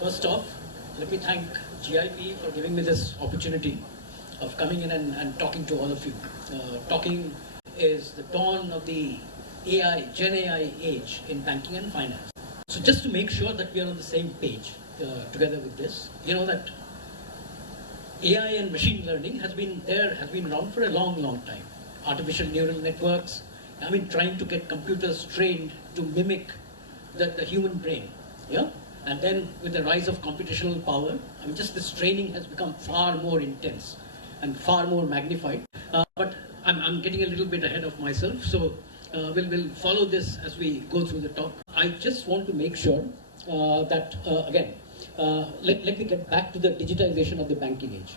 First off, let me thank GIPE for giving me this opportunity of coming in and talking to all of you. Talking is the dawn of the AI, GenAI age in banking and finance. So just to make sure that we are on the same page together with this, you know that AI and machine learning has been around for a long, long time. Artificial neural networks, trying to get computers trained to mimic the human brain, yeah? And then with the rise of computational power, just this training has become far more intense and far more magnified. But I'm getting a little bit ahead of myself, so we'll follow this as we go through the talk. I just want to make sure that, again, let me get back to the digitization of the banking age.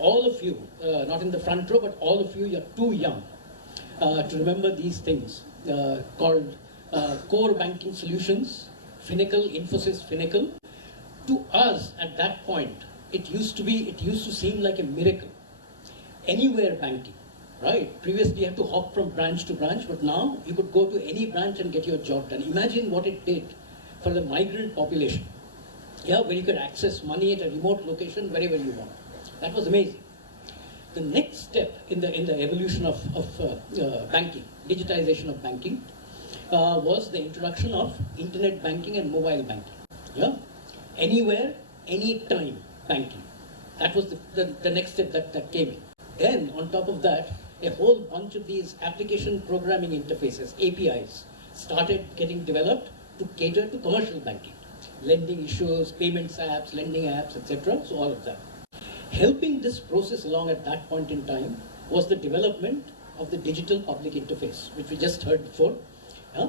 All of you, not in the front row, but all of you, you're too young to remember these things called core banking solutions, Finacle, Infosys Finacle. To us, at that point, it used to seem like a miracle. Anywhere banking, right? Previously, you had to hop from branch to branch, but now you could go to any branch and get your job done. Imagine what it did for the migrant population, yeah, where you could access money at a remote location wherever you want. That was amazing. The next step in the evolution of banking, digitization of banking, was the introduction of internet banking and mobile banking. Yeah, anywhere, anytime banking. That was the next step that came in. Then on top of that, a whole bunch of these application programming interfaces, APIs, started getting developed to cater to commercial banking, lending issues, payments apps, lending apps, etc. So all of that. Helping this process along at that point in time was the development of the digital public interface, which we just heard before.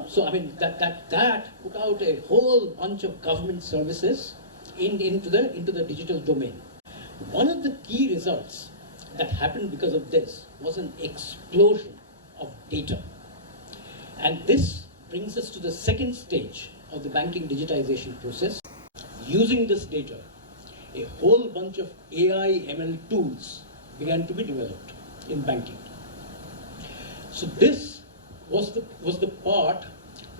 So that put out a whole bunch of government services into the digital domain. One of the key results that happened because of this was an explosion of data. And this brings us to the second stage of the banking digitization process. Using this data, a whole bunch of AI ML tools began to be developed in banking. So this was the part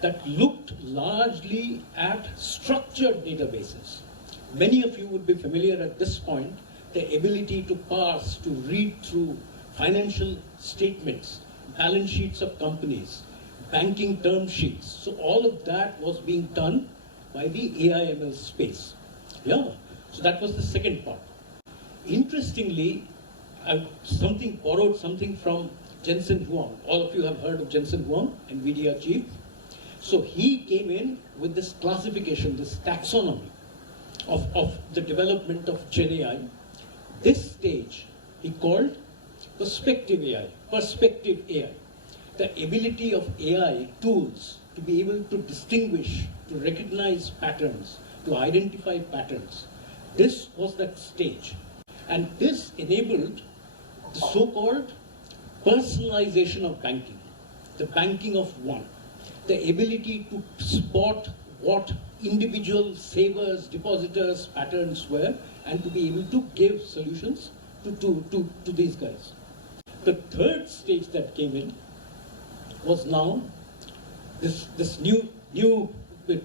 that looked largely at structured databases. Many of you would be familiar at this point, the ability to parse, to read through financial statements, balance sheets of companies, banking term sheets. So all of that was being done by the AI ML space. Yeah. So that was the second part. Interestingly, I borrowed something from Jensen Huang. All of you have heard of Jensen Huang, NVIDIA chief. So he came in with this classification, this taxonomy of the development of GenAI. This stage he called perspective AI. The ability of AI tools to be able to distinguish, to recognize patterns, to identify patterns. This was that stage. And this enabled the so-called personalization of banking, the banking of one, the ability to spot what individual savers, depositors' patterns were, and to be able to give solutions to these guys. The third stage that came in was now this new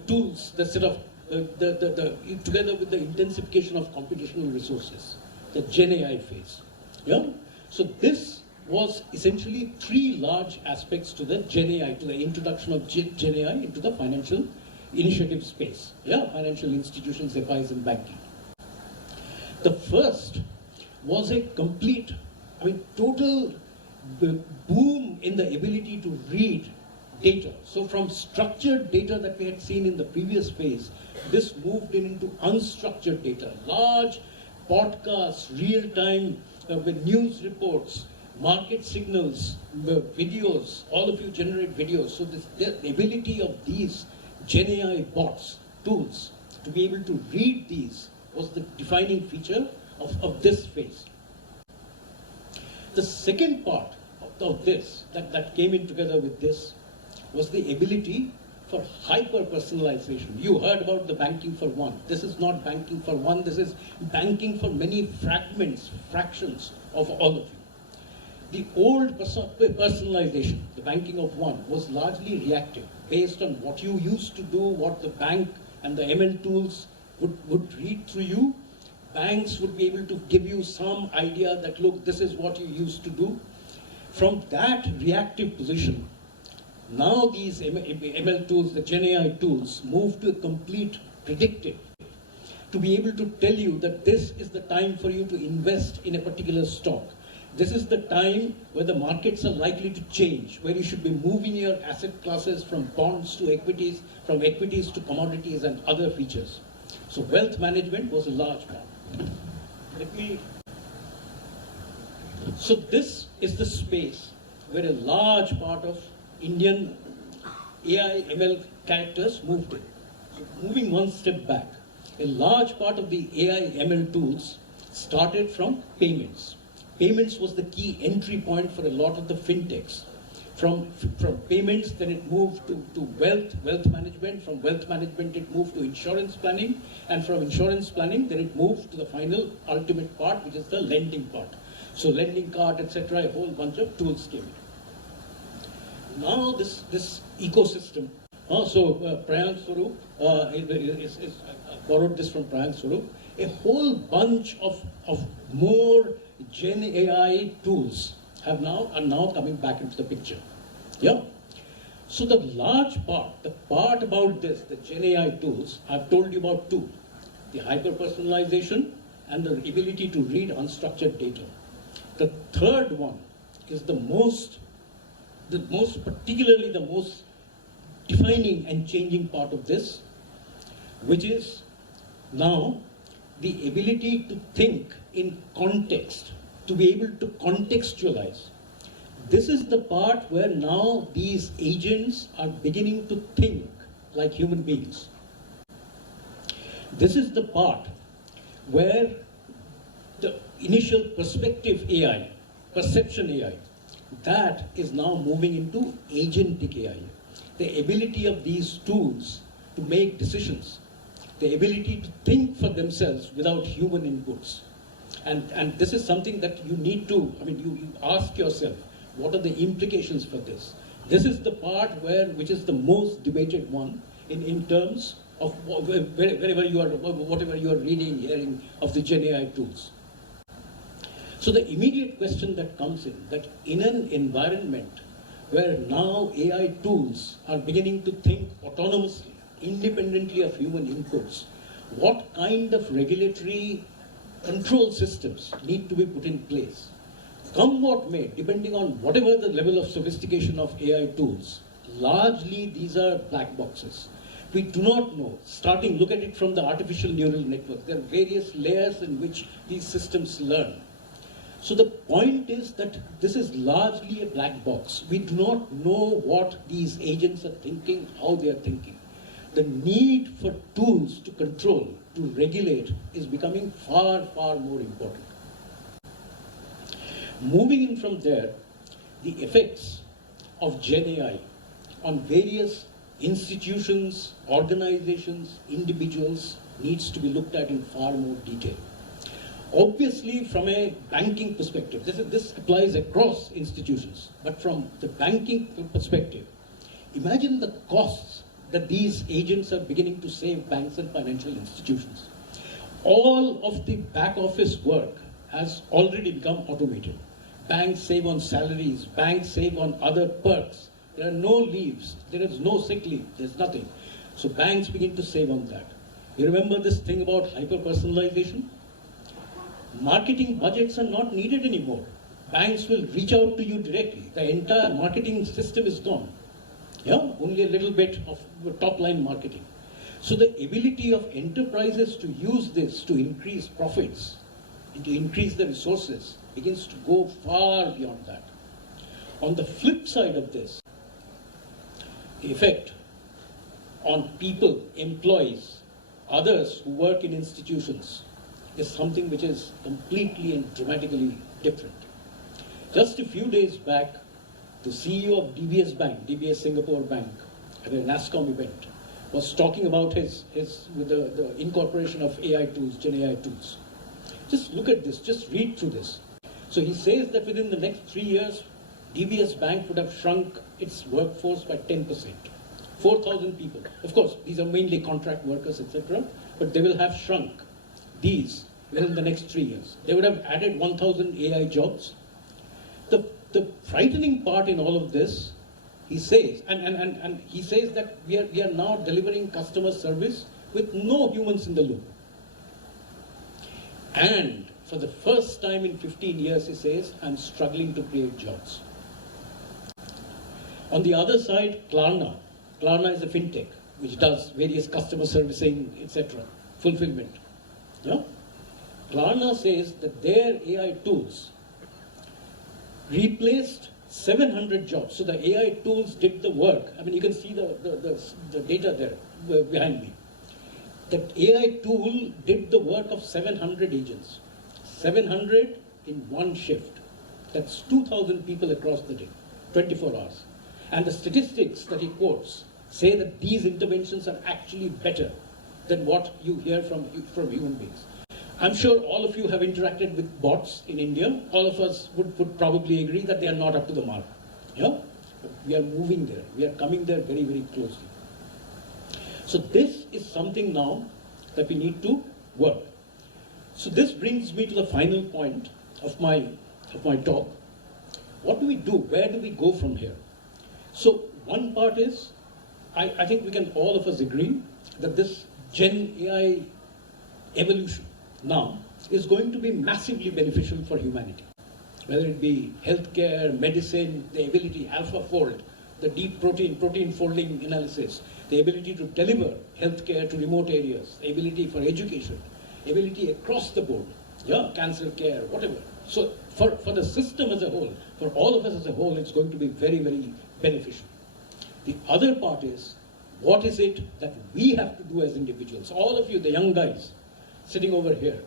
tools, the set of together with the intensification of computational resources, the GenAI phase. Yeah. So this was essentially three large aspects to the GenAI, to the introduction of GenAI into the financial initiative space. Yeah, financial institutions, FIs, and banking. The first was a complete, total boom in the ability to read data. So from structured data that we had seen in the previous phase, this moved into unstructured data, large podcasts, real-time with news reports, market signals, videos. All of you generate videos. So the ability of these GenAI bots, tools, to be able to read these was the defining feature of this phase. The second part of this that came in together with this was the ability for hyper-personalization. You heard about the banking for one. This is not banking for one, this is banking for many fragments, fractions of all of you. The old personalization, the banking of one, was largely reactive, based on what you used to do, what the bank and the ML tools would read through you. Banks would be able to give you some idea that, look, this is what you used to do. From that reactive position, now these ML tools, the GenAI tools, move to a complete predictive, to be able to tell you that this is the time for you to invest in a particular stock. This is the time where the markets are likely to change, where you should be moving your asset classes from bonds to equities, from equities to commodities and other features. So wealth management was a large part. So this is the space where a large part of Indian AI ML characters moved in. So moving one step back, a large part of the AI ML tools started from payments. Payments was the key entry point for a lot of the fintechs. From payments, then it moved to wealth management. From wealth management, it moved to insurance planning. And from insurance planning, then it moved to the final ultimate part, which is the lending part. So lending card, etc., a whole bunch of tools came in. Now this ecosystem, Prayank Swarup borrowed this from Prayank Swarup, a whole bunch of more Gen AI tools are now coming back into the picture. Yeah. So the large part, the part about this, the Gen AI tools, I've told you about two: the hyper-personalization and the ability to read unstructured data. The third one is particularly the most defining and changing part of this, which is now the ability to think in context, to be able to contextualize. This is the part where now these agents are beginning to think like human beings. This is the part where the initial perspective AI, perception AI, that is now moving into agentic AI. The ability of these tools to make decisions, the ability to think for themselves without human inputs. And this is something that you need to, you ask yourself, what are the implications for this? This is the part which is the most debated one in terms of whatever you are reading, hearing of the Gen AI tools. So the immediate question that comes in, that in an environment where now AI tools are beginning to think autonomously, independently of human inputs, what kind of regulatory control systems need to be put in place? Come what may, depending on whatever the level of sophistication of AI tools, largely these are black boxes. We do not know. Look at it from the artificial neural network. There are various layers in which these systems learn. So the point is that this is largely a black box. We do not know what these agents are thinking, how they are thinking. The need for tools to control, to regulate, is becoming far, far more important. Moving in from there, the effects of Gen AI on various institutions, organizations, individuals needs to be looked at in far more detail. Obviously, from a banking perspective, this applies across institutions, but from the banking perspective, imagine the costs that these agents are beginning to save banks and financial institutions. All of the back office work has already become automated. Banks save on salaries, banks save on other perks. There are no leaves, there is no sick leave, there's nothing. So banks begin to save on that. You remember this thing about hyper-personalization? Marketing budgets are not needed anymore. Banks will reach out to you directly. The entire marketing system is gone. Yeah, only a little bit of top-line marketing. So the ability of enterprises to use this to increase profits, and to increase the resources, begins to go far beyond that. On the flip side of this, the effect on people, employees, others who work in institutions is something which is completely and dramatically different. Just a few days back, the CEO of DBS Singapore Bank, at a NASSCOM event, was talking about the incorporation of AI tools, Gen AI tools. Just look at this, just read through this. So he says that within the next 3 years, DBS Bank would have shrunk its workforce by 10%. 4,000 people. Of course, these are mainly contract workers, etc. but they will have shrunk these within the next 3 years. They would have added 1,000 AI jobs. The frightening part in all of this, he says, and he says that we are now delivering customer service with no humans in the loop. And for the first time in 15 years, he says, I'm struggling to create jobs. On the other side, Klarna. Klarna is a fintech which does various customer servicing, etc., fulfillment. Yeah? Klarna says that their AI tools replaced 700 jobs. So the AI tools did the work. I mean, you can see the data there behind me. That AI tool did the work of 700 agents. 700 in one shift. That's 2,000 people across the day, 24 hours. And the statistics that he quotes say that these interventions are actually better than what you hear from human beings. I'm sure all of you have interacted with bots in India. All of us would probably agree that they are not up to the mark. Yeah? But we are moving there. We are coming there very, very closely. So this is something now that we need to work. So this brings me to the final point of my talk. What do we do? Where do we go from here? So one part is, I think we can all of us agree that this Gen AI evolution now is going to be massively beneficial for humanity. Whether it be healthcare, medicine, the ability, AlphaFold, the deep protein folding analysis, the ability to deliver healthcare to remote areas, the ability for education, ability across the board, yeah, cancer care, whatever. So for the system as a whole, for all of us as a whole, it's going to be very, very beneficial. The other part is, what is it that we have to do as individuals? All of you, the young guys sitting over here,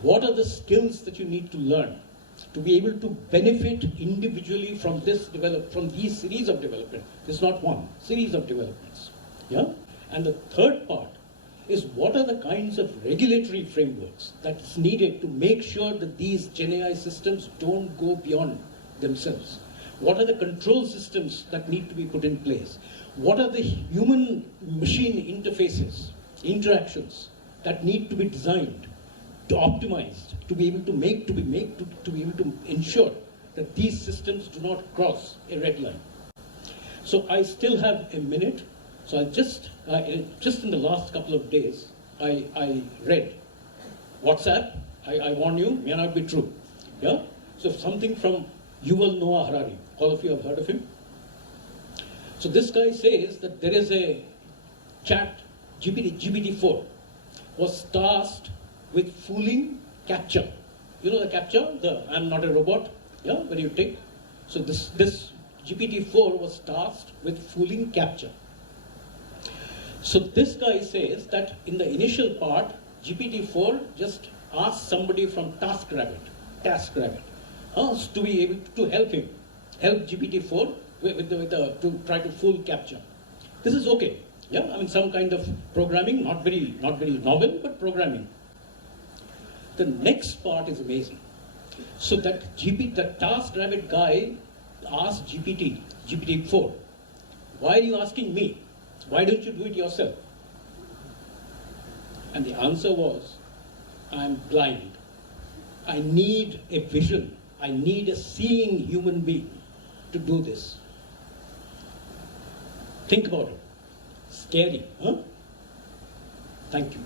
what are the skills that you need to learn to be able to benefit individually from these series of development? There's not one, series of developments. Yeah? And the third part is, what are the kinds of regulatory frameworks that's needed to make sure that these GenAI systems don't go beyond themselves? What are the control systems that need to be put in place? What are the human-machine interfaces, interactions that need to be designed, to optimized, to be able to be able to ensure that these systems do not cross a red line? So I still have a minute. So I'll just in the last couple of days, I read WhatsApp. I warn you, may not be true. Yeah. So something from Yuval Noah Harari. All of you have heard of him. So this guy says that there is a chat, GPT-4 was tasked with fooling CAPTCHA. You know the CAPTCHA, the I'm not a robot, yeah, where you take. So this GPT-4 was tasked with fooling CAPTCHA. So this guy says that in the initial part, GPT-4 just asked somebody from TaskRabbit, to be able to help GPT-4 to try to fool CAPTCHA. This is okay. Yeah, I mean some kind of programming, not very novel, but programming. The next part is amazing. So that the TaskRabbit guy asked GPT-4, why are you asking me? Why don't you do it yourself? And the answer was, I'm blind. I need a vision. I need a seeing human being to do this. Think about it. Scary, huh? Thank you.